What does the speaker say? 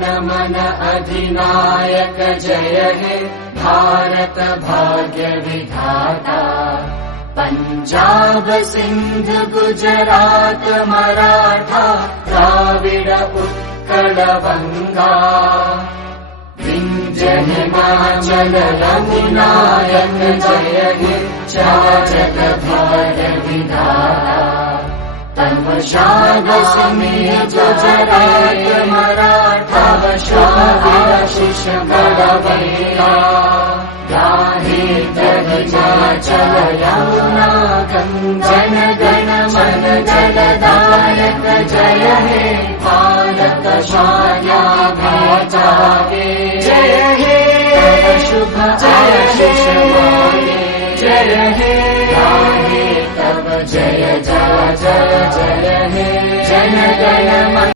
मन अधिनायक जय हे भारत भाग्य विधाता। पंजाब सिंध गुजरात मराठा द्राविड उत्कल बंगा। विंध्य हिमाचल यमुनायक जय हे जगत भाग्य विधाता। तमशाद सिंह गुजरात मराठा द्राविड शिश बंगा। गाहे हिमाचल यमुना जन गण मन जलदायक जय हे भारत शाया जागे। जय हे शुभ आशीष मांगे जय हे गाहे तब जय जय जय हे जन गण मन